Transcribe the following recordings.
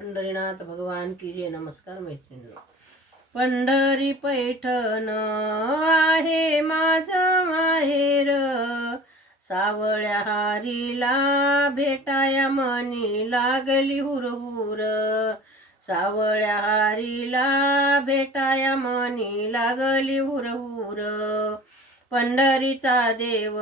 पंढरीनाथ भगवान की जय. नमस्कार मैत्रिणींनो. पंढरी पैठण आहे माझं माहेर, सावळ्या हारीला भेटाया मनी लागली हुरहुर. सावळ्या हारीला भेटाया मनी लागली हुरहुर. पंढरीचा देव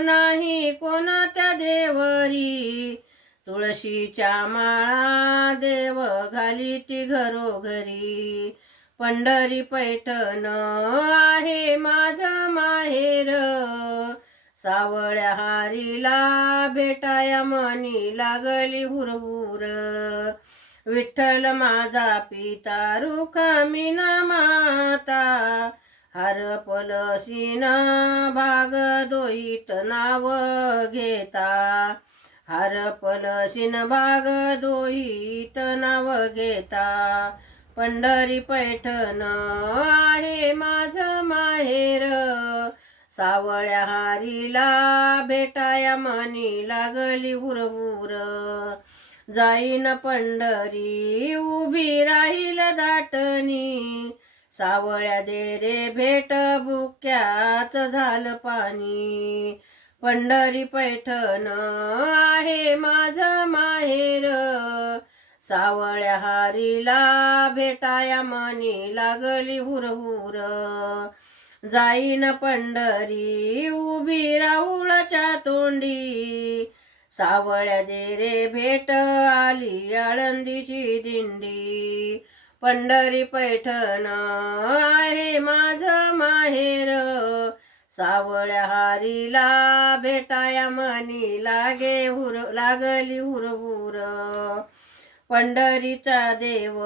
नाही कोणत्या देवरी, तुळशीच्या माळा देव घाली ती घरोघरी. पंढरी पैठण आहे माझं माहेर, सावळ्या हारीला भेटाया मनी लागली हुरहुर. विठ्ठल माझा पिता रुक्मिणी माता, हरपलसीन भाग दोहीत नाव घेता. हरपलसीन भाग दोहीत नाव घेता. पंढरी पैठण आहे माझं माहेर, सावळ्या हारीला भेटाया मनी लागली हुरहुर. जाईन पंढरी उभी राहील दाटणी, सावळ्या दे रे भेट बुक्याच झालं पाणी. पंढरी पैठण आहे माझं माहेर, सावळ्या हारीला भेटाया मनी लागली हुरहुर. जाईन पंढरी उभी राहुळच्या तोंडी, सावळ्या दे रे भेट आली आळंदीची दिंडी. पंढरी पैठण आहे माझं माहेर, सावळ्या हारीला भेटाया मनी लागली हुरहुर. पंढरीचा देव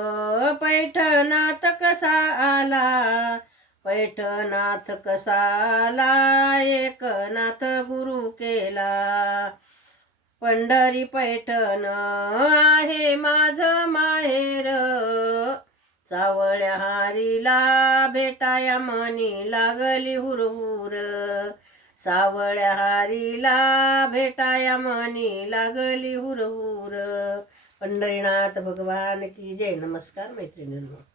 पैठणात कसा आला, पैठणात कसा आला एकनाथ गुरु केला. पंढरी पैठण आहे माझं माहेर, सावळ्या हारीला भेटाया मनी लागली हुरहुर. सावळ्या हारीला भेटाया मनी लागली हुरहुर. पंढरीनाथ भगवान की जय. नमस्कार मैत्रिणींनो.